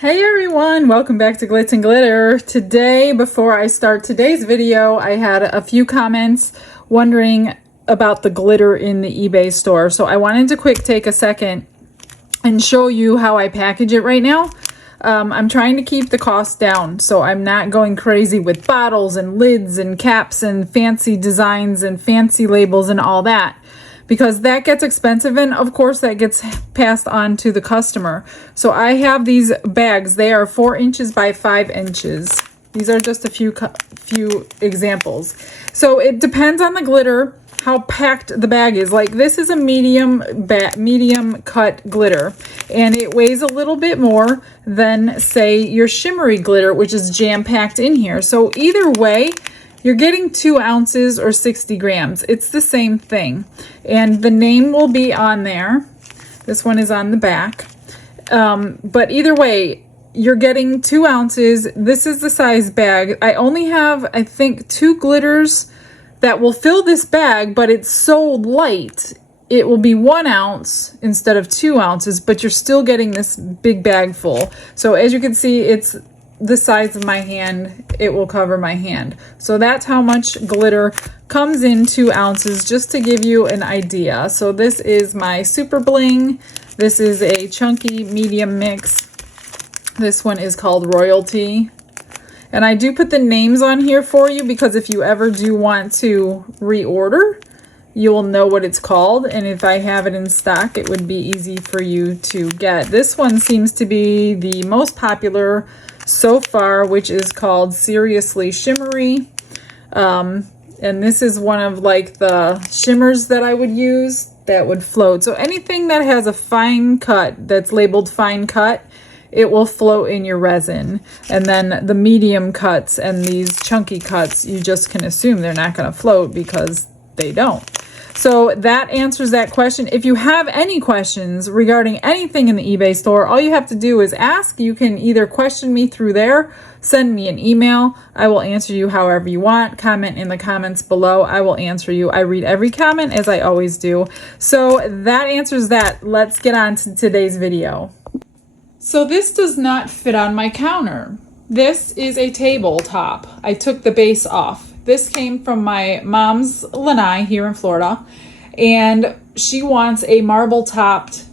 Hey everyone, welcome back to Glitz and Glitter. Today, before I start today's video, I had a few comments wondering about the glitter in the eBay store. So I wanted to take a second and show you how I package it right now. I'm trying to keep the cost down, so I'm not going crazy with bottles and lids and caps and fancy designs and fancy labels and all that, because that gets expensive, and of course that gets passed on to the customer. So I have these bags. They are 4 inches by 5 inches. These are just a few examples. So it depends on the glitter, how packed the bag is. Like this is a medium cut glitter, and it weighs a little bit more than say your shimmery glitter, which is jam-packed in here. So either way, you're getting 2 ounces or 60 grams. It's the same thing. And the name will be on there. This one is on the back. But either way, you're getting 2 ounces. This is the size bag. I only have, I think, 2 glitters that will fill this bag, but it's so light. It will be 1 ounce instead of 2 ounces, but you're still getting this big bag full. So as you can see, it's the size of my hand. It will cover my hand. So that's how much glitter comes in 2 ounces, just to give you an idea. So this is my Super Bling. This is a chunky medium mix. This one is called Royalty. And I do put the names on here for you, because if you ever do want to reorder, you will know what it's called. And if I have it in stock, it would be easy for you to get. This one seems to be the most popular so far, which is called Seriously Shimmery. And this is one of like the shimmers that I would use that would float. So anything that has a fine cut, that's labeled fine cut, it will float in your resin. And then the medium cuts and these chunky cuts, you just can assume they're not going to float, because they don't. So that answers that question. If you have any questions regarding anything in the eBay store, all you have to do is ask. You can either question me through there, send me an email. I will answer you however you want. Comment in the comments below. I will answer you. I read every comment, as I always do. So that answers that. Let's get on to today's video. So this does not fit on my counter. This is a tabletop. I took the base off. This came from my mom's lanai here in Florida, and she wants a marble-topped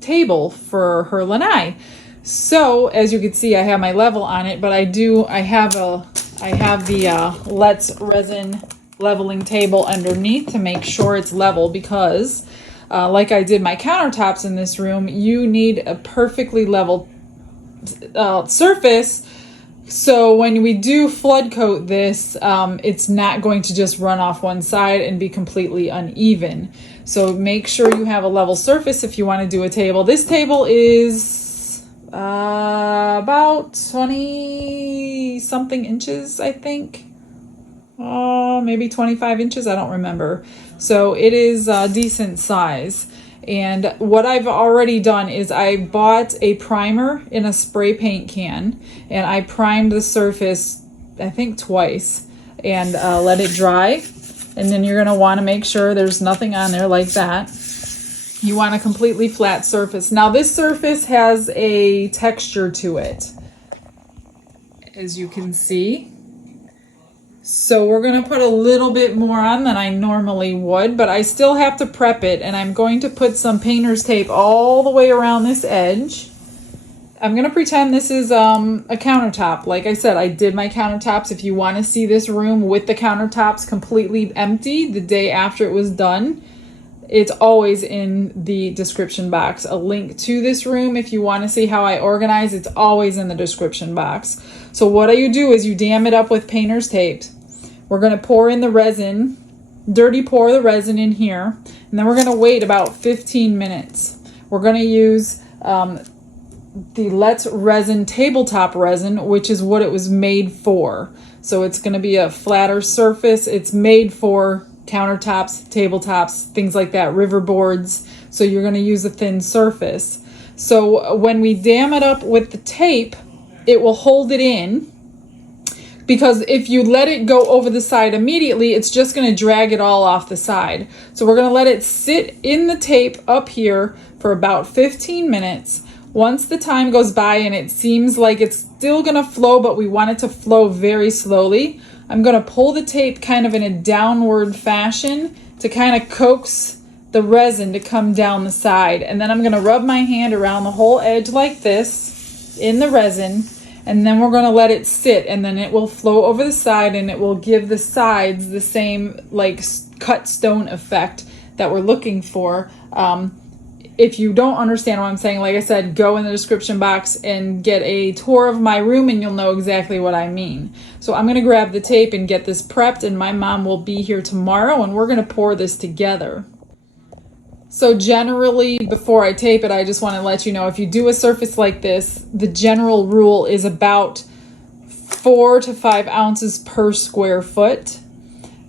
table for her lanai. So as you can see, I have my level on it, but I have the Let's Resin leveling table underneath to make sure it's level, because like I did my countertops in this room, you need a perfectly level surface. So when we do flood coat this, it's not going to just run off one side and be completely uneven. So make sure you have a level surface if you want to do a table. This table is about 20 something inches, I think. Maybe 25 inches, I don't remember. So it is a decent size. And what I've already done is I bought a primer in a spray paint can, and I primed the surface, I think twice, and let it dry. And then you're going to want to make sure there's nothing on there like that. You want a completely flat surface. Now this surface has a texture to it, as you can see. So we're going to put a little bit more on than I normally would, but I still have to prep it, and I'm going to put some painter's tape all the way around this edge. I'm going to pretend this is a countertop. Like I said, I did my countertops. If you want to see this room with the countertops completely empty the day after it was done, it's always in the description box. A link to this room, if you want to see how I organize, it's always in the description box. So what you do is you dam it up with painter's tape. We're going to pour in the resin, dirty pour the resin in here, and then we're going to wait about 15 minutes. We're going to use the Let's Resin tabletop resin, which is what it was made for. So it's going to be a flatter surface. It's made for countertops, tabletops, things like that, river boards. So you're going to use a thin surface. So when we dam it up with the tape, it will hold it in, because if you let it go over the side immediately, it's just going to drag it all off the side. So we're going to let it sit in the tape up here for about 15 minutes Once the time goes by and it seems like it's still gonna flow, but we want it to flow very slowly, I'm gonna pull the tape kind of in a downward fashion to kind of coax the resin to come down the side. And then I'm gonna rub my hand around the whole edge like this in the resin, and then we're gonna let it sit, and then it will flow over the side and it will give the sides the same like cut stone effect that we're looking for. If you don't understand what I'm saying, like I said, go in the description box and get a tour of my room and you'll know exactly what I mean. So I'm gonna grab the tape and get this prepped, and my mom will be here tomorrow and we're gonna pour this together. So generally, before I tape it, I just want to let you know, if you do a surface like this, the general rule is about 4 to 5 ounces per square foot.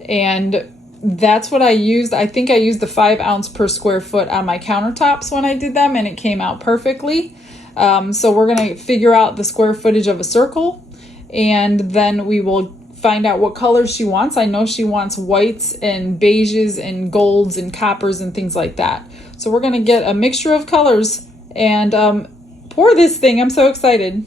And that's what I used. I think I used the 5 ounce per square foot on my countertops when I did them, and it came out perfectly. So we're going to figure out the square footage of a circle, and then we will find out what colors she wants. I know she wants whites and beiges and golds and coppers and things like that. So we're going to get a mixture of colors and pour this thing. I'm so excited.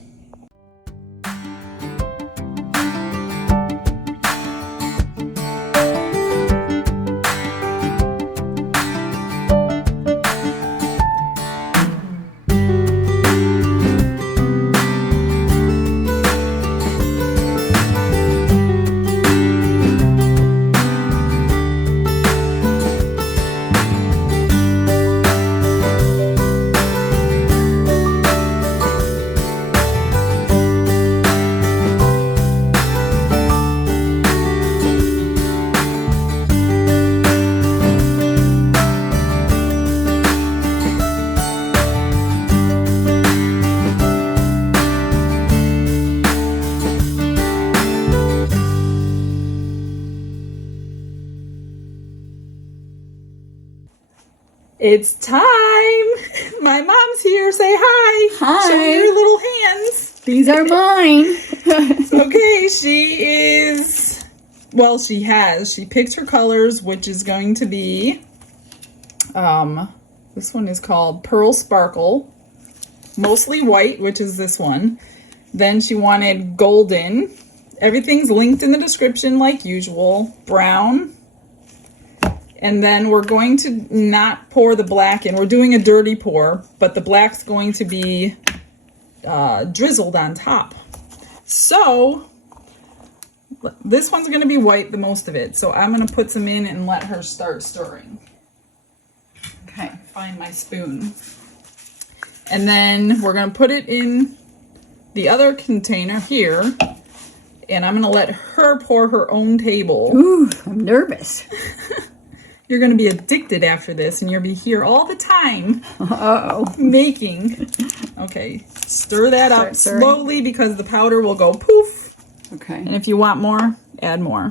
It's time. My mom's here. Say hi. Hi. Show me your little hands. These are mine. Okay, she is, well, she picked her colors, which is going to be, this one is called Pearl Sparkle, mostly white, which is this one. Then she wanted golden. Everything's linked in the description like usual. Brown. And then we're going to not pour the black in. We're doing a dirty pour, but the black's going to be drizzled on top. So this one's going to be white, the most of it. So I'm going to put some in and let her start stirring. Okay, find my spoon. And then we're going to put it in the other container here. And I'm going to let her pour her own table. Ooh, I'm nervous. You're going to be addicted after this, and you'll be here all the time. Uh-oh. Making. Okay, stir that up Stirring. slowly because the powder will go poof. Okay. And if you want more, add more.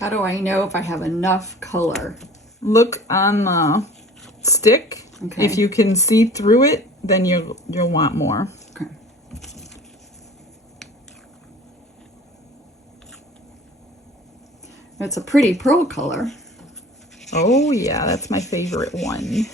How do I know if I have enough color? Look on the stick. Okay. If you can see through it, then you'll want more. Okay. It's a pretty pearl color. Oh yeah, that's my favorite one.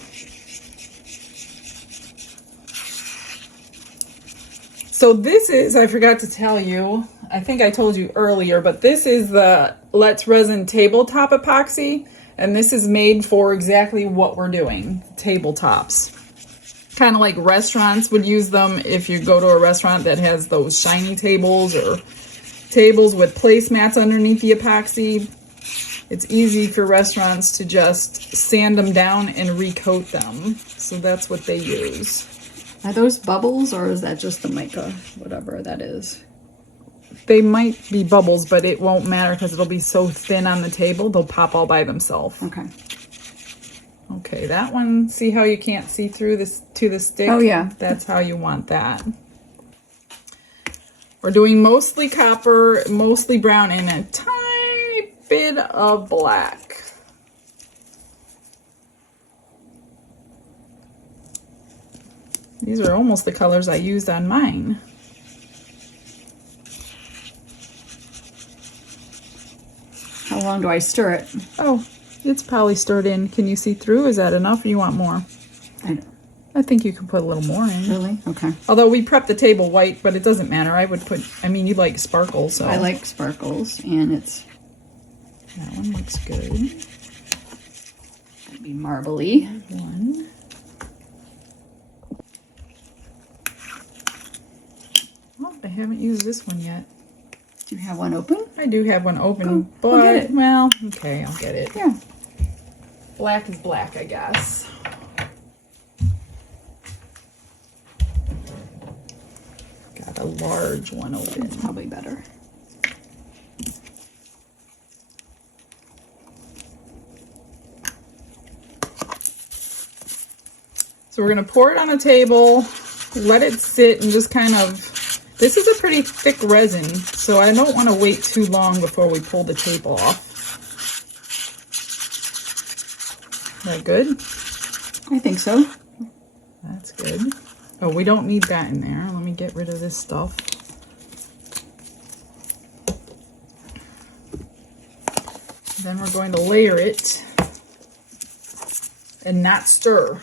So this is, I forgot to tell you, I think I told you earlier, but this is the Let's Resin tabletop epoxy, and this is made for exactly what we're doing, tabletops. Kind of like restaurants would use them if you go to a restaurant that has those shiny tables or tables with placemats underneath the epoxy. It's easy for restaurants to just sand them down and recoat them. So that's what they use. Are those bubbles, or is that just the mica, whatever that is? They might be bubbles, but it won't matter because it'll be so thin on the table, they'll pop all by themselves. Okay. Okay, that one, see how you can't see through this to the stick? Oh, yeah. That's how you want that. We're doing mostly copper, mostly brown, and a tiny bit of black. These are almost the colors I used on mine. How long do I stir it? Oh, it's probably stirred in. Can you see through? Is that enough or you want more? I know. I think you can put a little more in. Really? Okay. Although we prepped the table white, but it doesn't matter. I would put, I mean, you like sparkles, so. I like sparkles, and it's That one looks good. gonna be marbly. One. Oh, I haven't used this one yet. Do you have one open? I do have one open, Go but, get it. well, okay, I'll get it. Yeah. Black is black, I guess. Got a large one open. It's probably better. So we're gonna pour it on a table, let it sit, and just kind of, this is a pretty thick resin, so I don't want to wait too long before we pull the tape off. Is that good? I think so. That's good. Oh, we don't need that in there. Let me get rid of this stuff. Then we're going to layer it and not stir.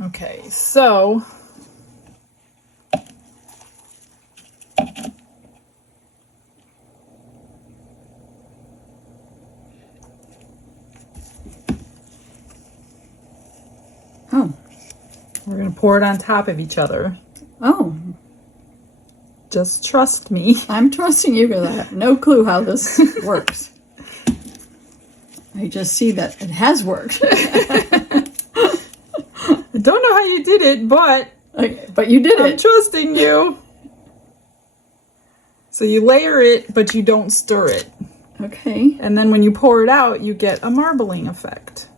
Okay, so Oh. we're going to pour it on top of each other. Oh. Just trust me. I'm trusting you because I have no clue how this works. I just see that it has worked. I don't know how you did it, but But you did I'm it. trusting you. So you layer it, but you don't stir it. Okay. And then when you pour it out, you get a marbling effect.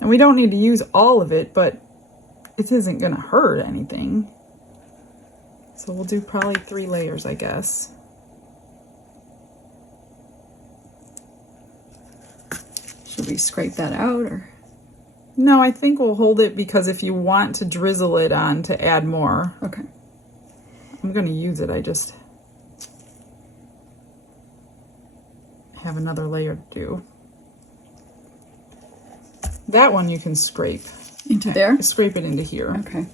And we don't need to use all of it, but it isn't going to hurt anything. So we'll do probably 3 layers, I guess. Should we scrape that out or? No, I think we'll hold it because if you want to drizzle it on to add more, Okay. I'm going to use it. I just have another layer to do. That one you can scrape. Into there? Scrape it into here. Okay.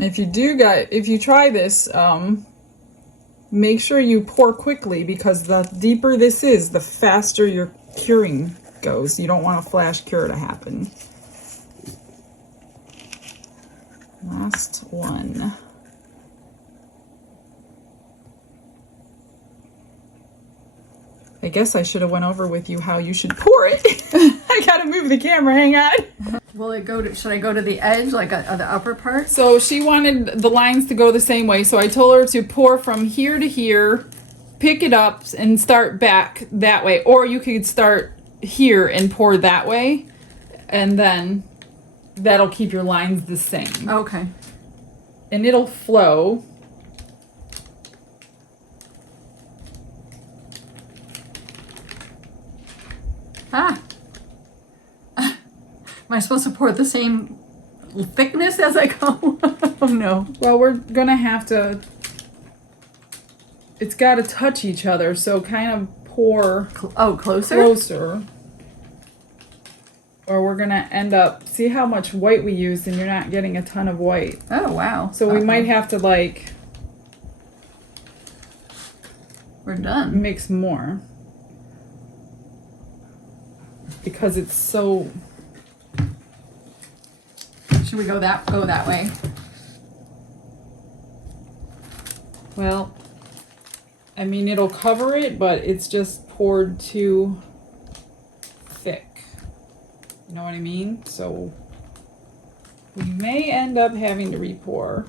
If you try this, make sure you pour quickly because the deeper this is, the faster your curing goes. You don't want a flash cure to happen. Last one. I guess I should have went over with you how you should pour it. I gotta move the camera, hang on. Will it go to, should I go to the edge, like the upper part? So she wanted the lines to go the same way, so I told her to pour from here to here, pick it up, and start back that way. Or you could start here and pour that way, and then that'll keep your lines the same. Okay. And it'll flow. Ah. Am I supposed to pour the same thickness as I go? Oh no. Well, we're gonna have to, it's gotta touch each other, so kind of pour Oh, closer? closer. Or we're gonna end up, see how much white we used and you're not getting a ton of white. Oh, wow. So we might have to like We're done. mix more. Because it's so, Should we go that way? well, I mean, it'll cover it, but it's just poured too thick. You know what I mean? So we may end up having to re-pour.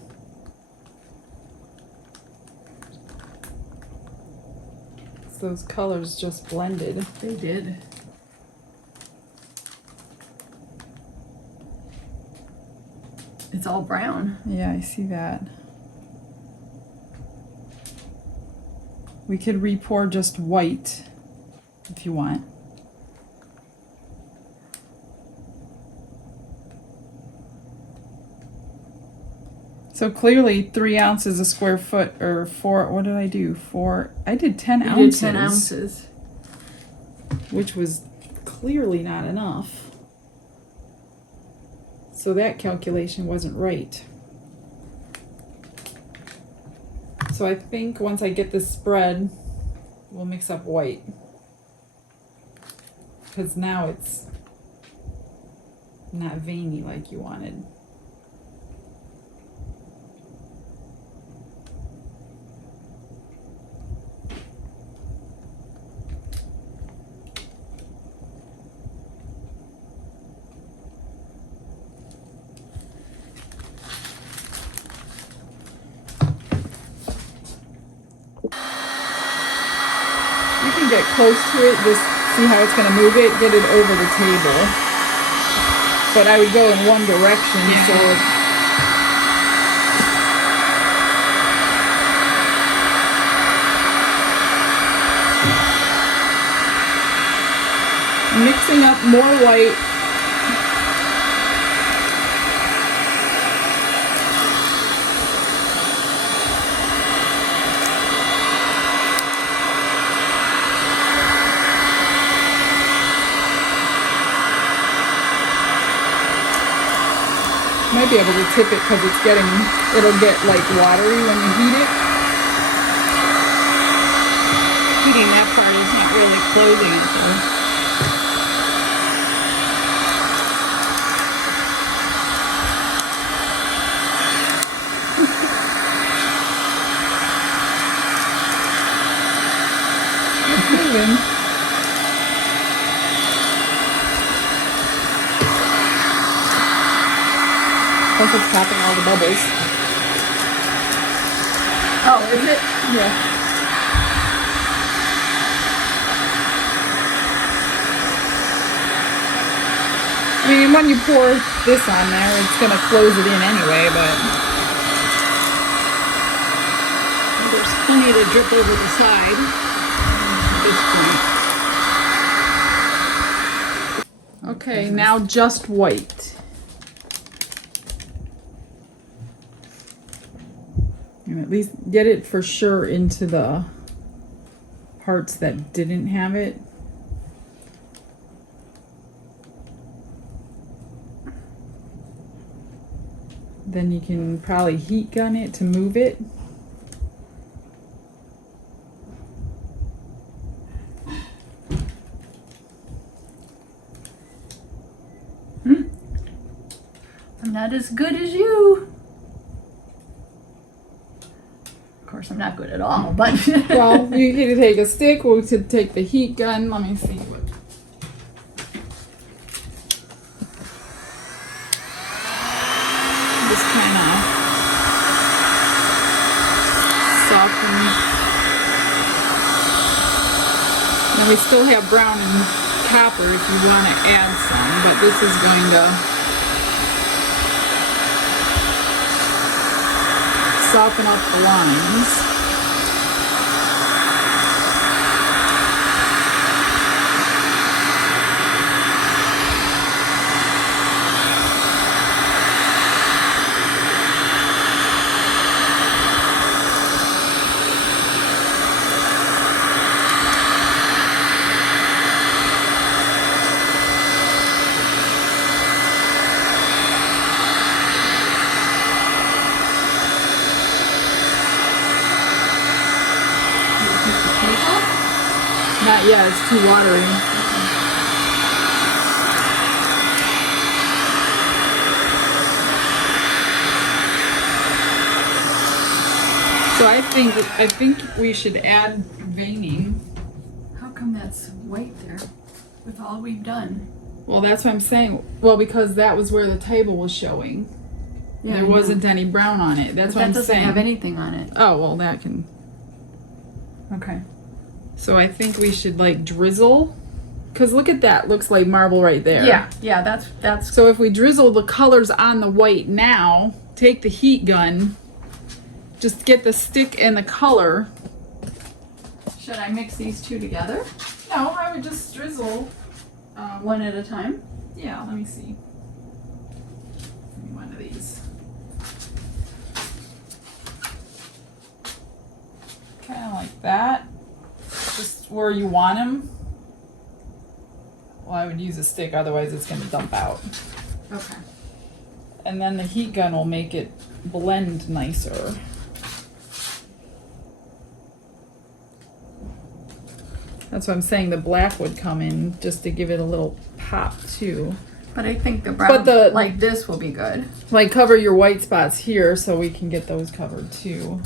Those colors just blended. They did. It's all brown. Yeah, I see that. We could re-pour just white if you want. So clearly 3 ounces a square foot, or 4, what did I do? 4, I did 10 You ounces. did 10 ounces. Which was clearly not enough. So that calculation wasn't right. So I think once I get this spread, we'll mix up white. Because now it's not veiny like you wanted. You can get close to it, just see how it's going to move it, get it over the table. But I would go in one direction, so mixing up more white. Might be able to tip it because it'll get like watery when you heat it. Heating that part is not really closing it though. It's moving. Plus it's popping all the bubbles. Oh, is it? Yeah. I mean, when you pour this on there, it's going to close it in anyway, but... There's plenty to drip over the side at this point. Okay, now just white. And at least get it for sure into the parts that didn't have it. Then you can probably heat gun it to move it. I'm not as good as you. Of course, I'm not good at all, but Well, you could take a stick, or we could take the heat gun. Let me see what. Just kind of soften. And we still have brown and copper if you want to add some, but this is going to soften up the lines. Not yet, it's too watery. So I think we should add veining. how come that's white there with all we've done? Well, that's what I'm saying. Well, because that was where the table was showing. Yeah, There wasn't any brown on it. That's But what I'm that doesn't saying. have anything on it. Oh, well, that can. Okay. So I think we should like drizzle. Because look at that. Looks like marble right there. Yeah, that's So if we drizzle the colors on the white now, take the heat gun, just get the stick and the color, Should I mix these two together? No, I would just drizzle. One at a time? Yeah, let me see. Give me one of these. Kind of like that. Just where you want them. Well, I would use a stick, otherwise it's going to dump out. Okay. And then the heat gun will make it blend nicer. That's what I'm saying, the black would come in just to give it a little pop too. But I think the brown, like this, will be good. Like cover your white spots here so we can get those covered too.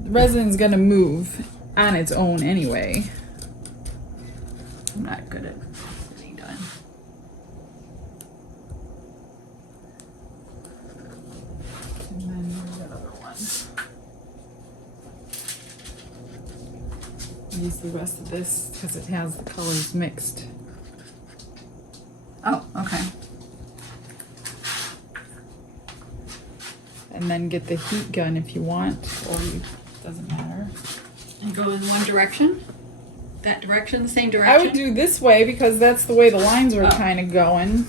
The resin's gonna move on its own anyway. I'm not good at getting done. And then here's that other one. Use the rest of this because it has the colors mixed. Oh, okay. And then get the heat gun if you want, or you, doesn't matter. And go in one direction? That direction, the same I direction? would do this way because that's the way the lines are Oh. kind of going.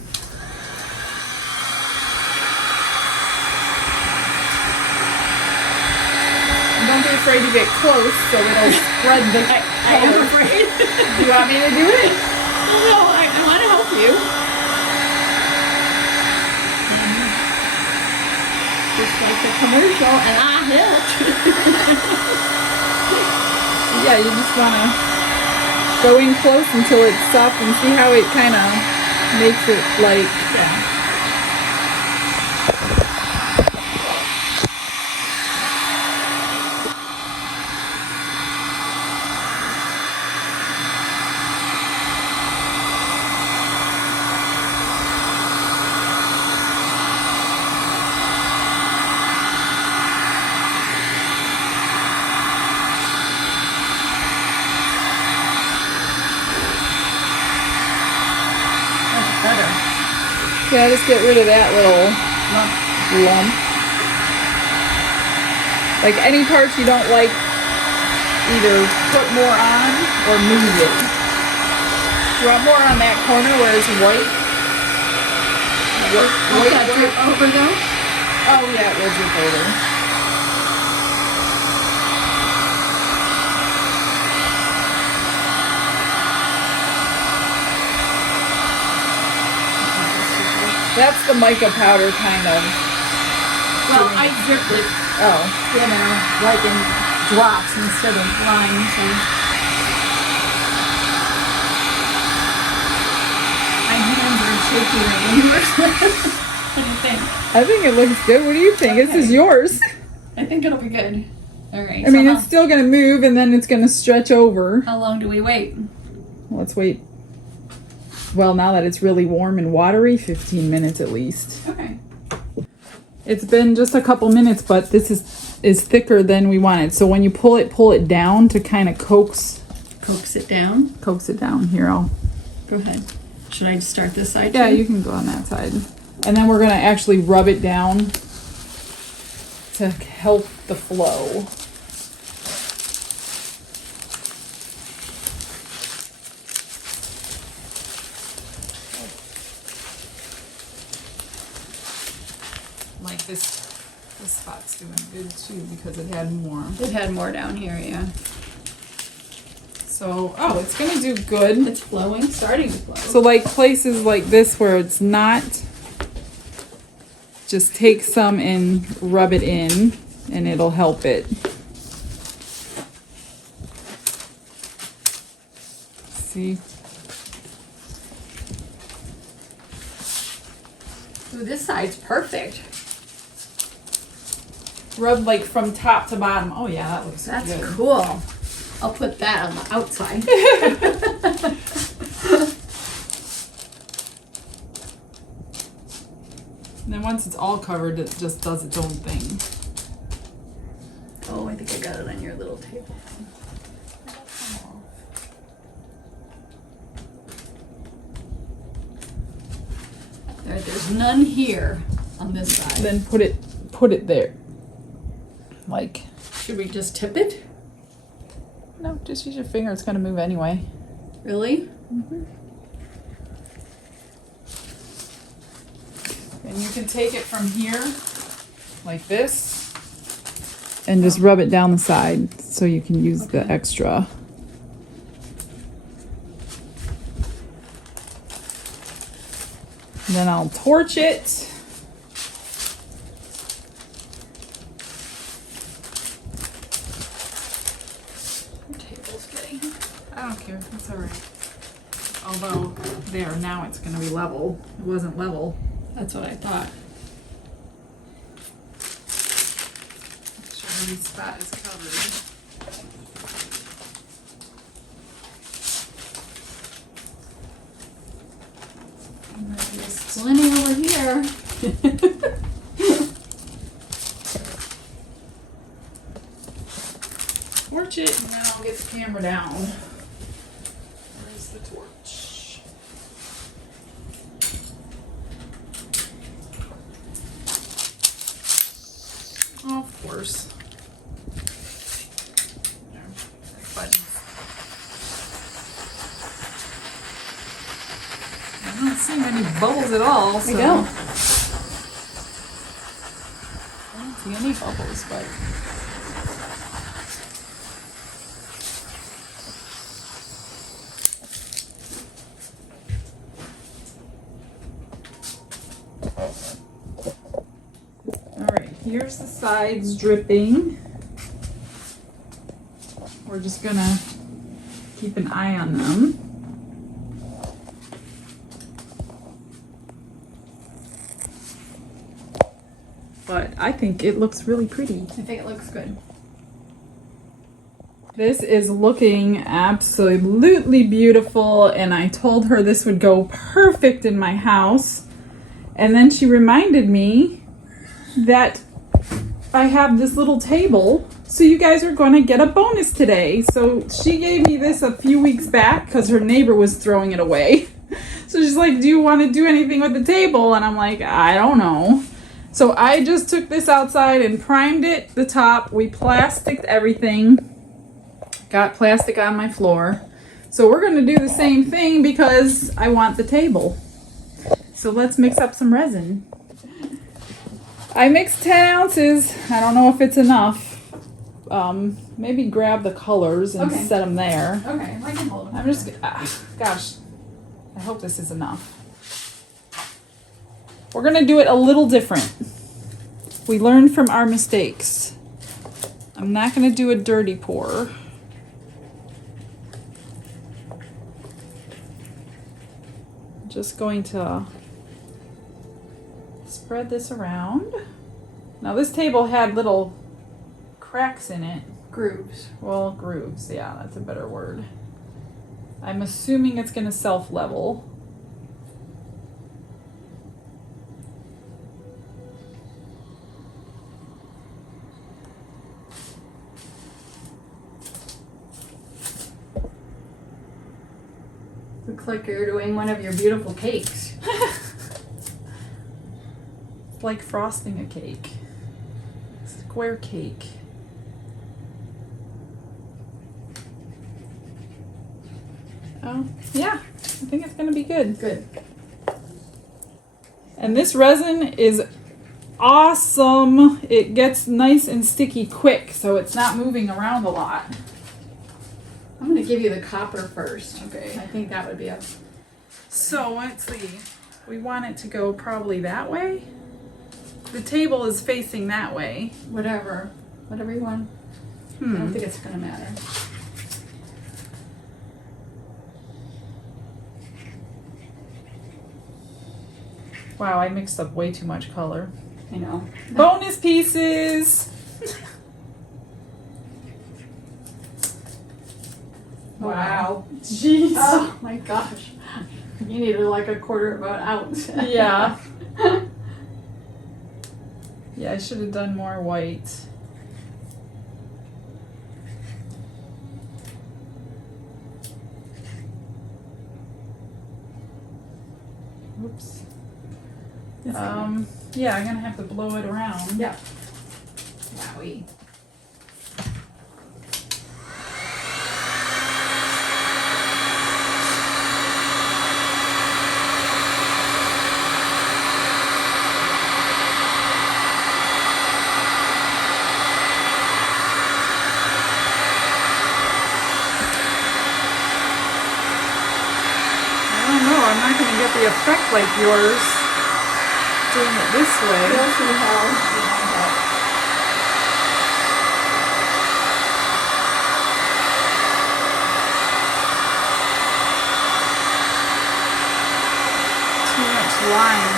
And don't be afraid to get close so it'll spread the I am color. afraid. Do you want me to do it? No, I want to help you. Just like the commercial, and I helped. Yeah, you just want to go in close until it's soft and see how it kind of makes it like... Yeah. Better. Yeah, just get rid of that little lump. Like any parts you don't like, either put more on or move it. You want more on that corner where it's white? Will that drip over though? Oh yeah, it will drip over. That's the mica powder kind of. Well, I dripped it, Oh. like in drops instead of lines. And my hands are shaky right now. What do you think? I think it looks good. What do you think? This is Okay. yours. I think it'll be good. All right. I mean, it's still going to move and then it's going to stretch over. How long do we wait? Let's wait. Well, now that it's really warm and watery, 15 minutes at least. Okay. It's been just a couple minutes, but this is thicker than we wanted. So when you pull it down to kind of coax Coax it down. Here, I'll... Go ahead. Should I start this side Yeah, too? you can go on that side. And then we're going to actually rub it down to help the flow. Like this spot's doing good too because it had more. It had more down here, yeah. So, oh, it's gonna do good. It's flowing, starting to flow. So like places like this where it's not, just take some and rub it in and it'll help it. See? Ooh, this side's perfect. Rub like from top to bottom. Oh yeah, that looks That's good. cool. I'll put that on the outside. And then once it's all covered, it just does its own thing. Oh, I think I got it on your little table. There's none here on this side. Then put it there. Like, Should we just tip it? no, just use your finger. It's going to move anyway. Really? And you can take it from here, like this, and just rub it down the side so you can use the Okay. extra. And then I'll torch it. Your table's getting. I don't care, it's all right. Although, there, now it's gonna be level. It wasn't level. That's what I thought. Make sure every spot is covered. And then just Plenty over here. torch it, and then I'll get the camera down. Where's the torch? Oh, of course. There. Buttons. I don't see many bubbles at all. So I don't. I don't see any bubbles, but. Alright, here's the sides dripping. We're just gonna keep an eye on them. But I think it looks really pretty. I think it looks good. This is looking absolutely beautiful, and I told her this would go perfect in my house. And then she reminded me that I have this little table, so you guys are going to get a bonus today. So she gave me this a few weeks back because her neighbor was throwing it away. So she's like, do you want to do anything with the table? And I'm like, I don't know. So I just took this outside and primed it, the top. We plasticked everything. Got plastic on my floor. So we're going to do the same thing because I want the table. So let's mix up some resin. I mixed 10 ounces. I don't know if it's enough. Maybe grab the colors and Okay. set them there. Okay, I can hold it. I'm just, gosh, I hope this is enough. We're going to do it a little different. We learned from our mistakes. I'm not going to do a dirty pour. Just going to spread this around. Now this table had little cracks in it. Grooves. Well, grooves, yeah, that's a better word. I'm assuming it's going to self-level. Looks like you're doing one of your beautiful cakes. It's like frosting a cake. Square cake. Oh, yeah, I think it's going to be good. Good. And this resin is awesome. It gets nice and sticky quick, so it's not moving around a lot. I'm going to give you the copper first. Okay. I think that would be a... So let's see. We want it to go probably that way. The table is facing that way. Whatever. Whatever you want. I don't think it's going to matter. Wow, I mixed up way too much color. I know. Bonus pieces! Wow. Jeez. Oh my gosh. You needed like a quarter of an ounce. Yeah. Yeah, I should have done more white. Oops. Yeah, I'm gonna have to blow it around. Yeah. Wowie. not going to get the effect like yours doing it this way. We'll see how you end up. Too much line.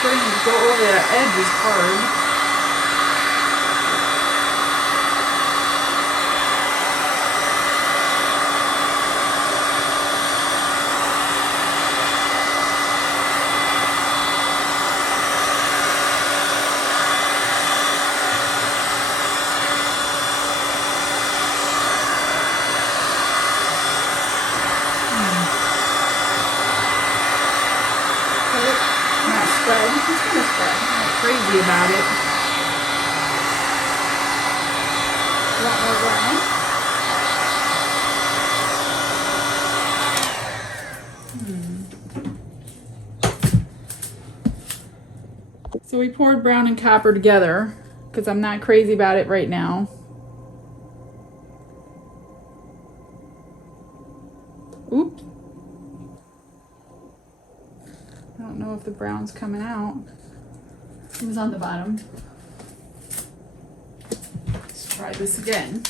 Trying to go over that edge is hard. Crazy about it. You want more brown? So we poured brown and copper together because I'm not crazy about it right now. Oops. I don't know if the brown's coming out. It was on the bottom. Let's try this again.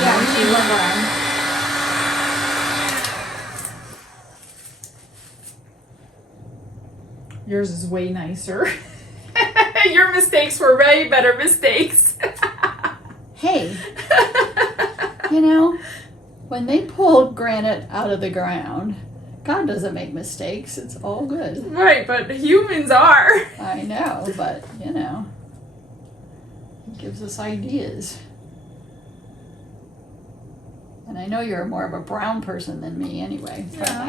Yeah, we need more brown. Yours is way nicer. Your mistakes were way better mistakes. Hey, you know, when they pulled granite out of the ground, God doesn't make mistakes. It's all good. Right, but humans are. I know, but, you know, it gives us ideas. And I know you're more of a brown person than me anyway. Yeah.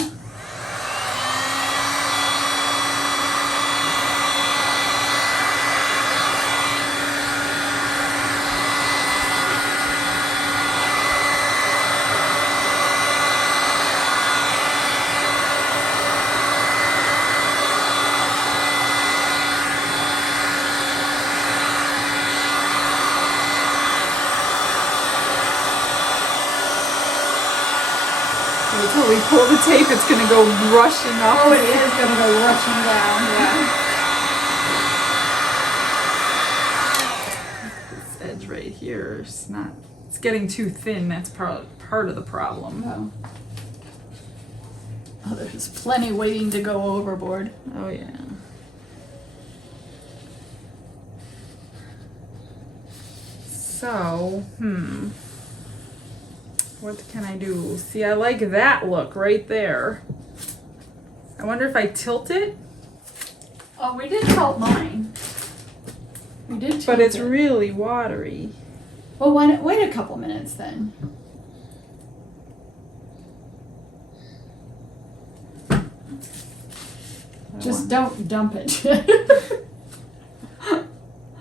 Until we pull the tape, it's going to go rushing up. Oh, it is going to go rushing down, yeah. This edge right here is not, it's getting too thin. That's part of the problem. Oh. Oh, there's plenty waiting to go overboard. Oh, yeah. So, what can I do? See, I like that look right there. I wonder if I tilt it. Oh, we did tilt mine. We did tilt But it's it. really watery. Well, wait a couple minutes then. Just don't dump it.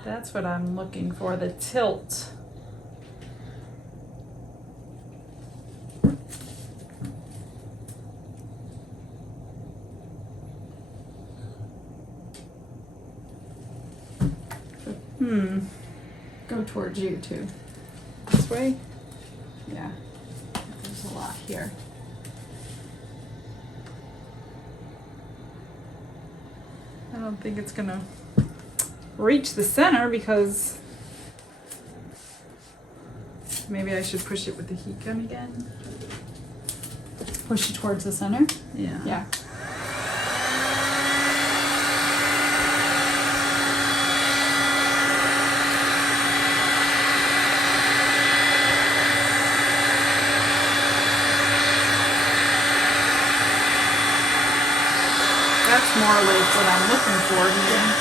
That's what I'm looking for, the tilt. Go towards you too. This way? Yeah. There's a lot here. I don't think it's gonna reach the center because maybe I should push it with the heat gun again. Push it towards the center? Yeah. Yeah. more like what I'm looking for here.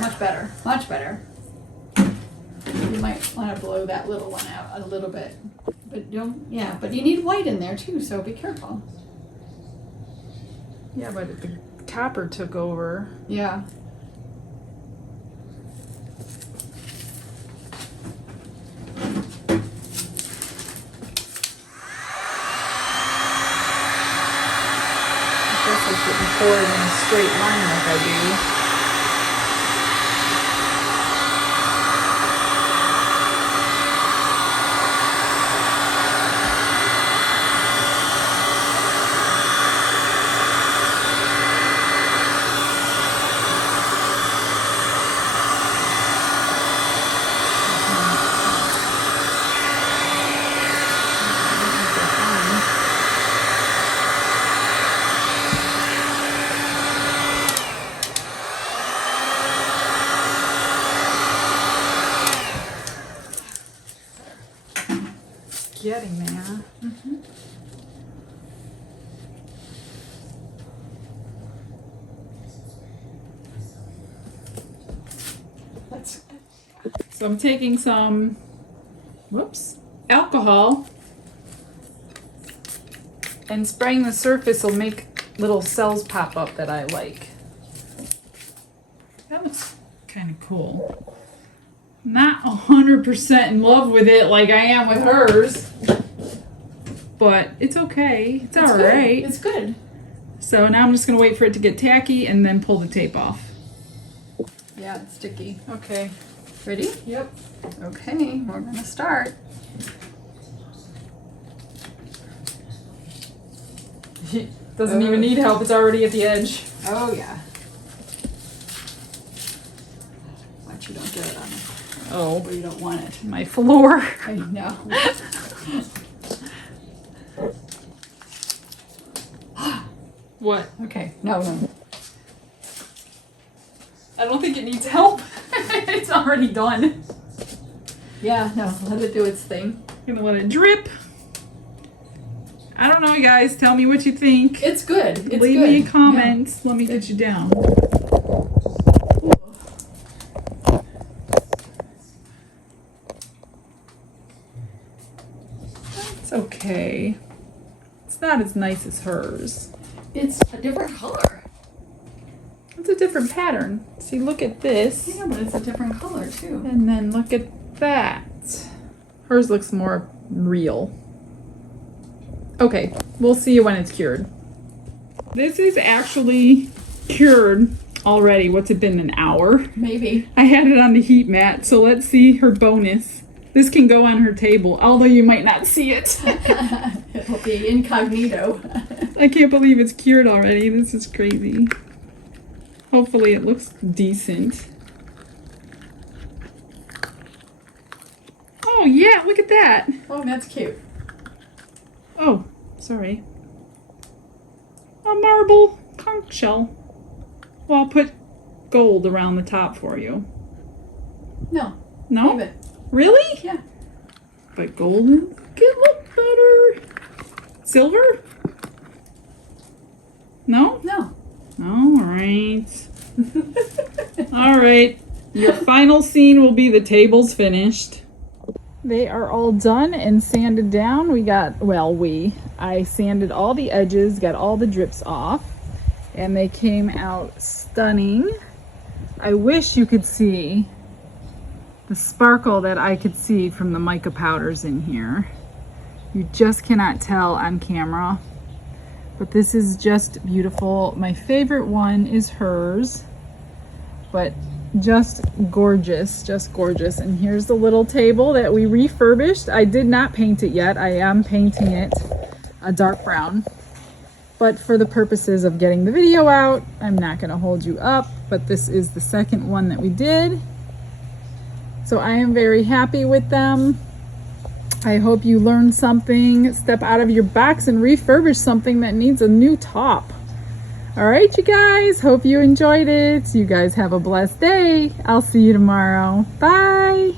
Much better, much better. You might want to blow that little one out a little bit, but don't. Yeah, but you need white in there too, so be careful. Yeah, but the copper took over. Yeah. I guess I shouldn't pour it in a straight line like I do. Getting there. Mm-hmm. So I'm taking some, alcohol and spraying the surface will make little cells pop up that I like. That looks kind of cool. Not 100% in love with it like I am with hers, but it's okay. It's all right. It's good. So now I'm just gonna wait for it to get tacky and then pull the tape off. Yeah, it's sticky. Okay. Ready? Yep. Okay, we're gonna start. Doesn't even need help. It's already at the edge. Oh yeah. Watch you don't get it on Oh, where you don't want it. my floor. I know. What? Okay. No. I don't think it needs help. It's already done. Yeah, no, let it do its thing. I'm gonna let it drip. I don't know, you guys. Tell me what you think. It's good. It's Leave good. me a comment. Let me get you down. It's okay. It's not as nice as hers. It's a different color. It's a different pattern. See, look at this. Yeah, but it's a different color too. And then look at that. Hers looks more real. Okay, we'll see you when it's cured. This is actually cured already. What's it been, an hour? Maybe. I had it on the heat mat, so let's see her bonus. This can go on her table, although you might not see it. It'll be incognito. I can't believe it's cured already. This is crazy. Hopefully it looks decent. Oh yeah, look at that. Oh, that's cute. Oh, sorry. A marble conch shell. Well, I'll put gold around the top for you. No. No? Leave it. Really? Yeah. But gold will look better. Silver? No? No. All right. All right. Your final scene will be the table's finished. They are all done and sanded down. I sanded all the edges, got all the drips off, and they came out stunning. I wish you could see the sparkle that I could see from the mica powders in here. You just cannot tell on camera, but this is just beautiful. My favorite one is hers, but just gorgeous, just gorgeous. And here's the little table that we refurbished. I did not paint it yet. I am painting it a dark brown, but for the purposes of getting the video out, I'm not going to hold you up, but this is the second one that we did. So I am very happy with them. I hope you learned something, step out of your box and refurbish something that needs a new top. All right, you guys, hope you enjoyed it. You guys have a blessed day. I'll see you tomorrow. Bye.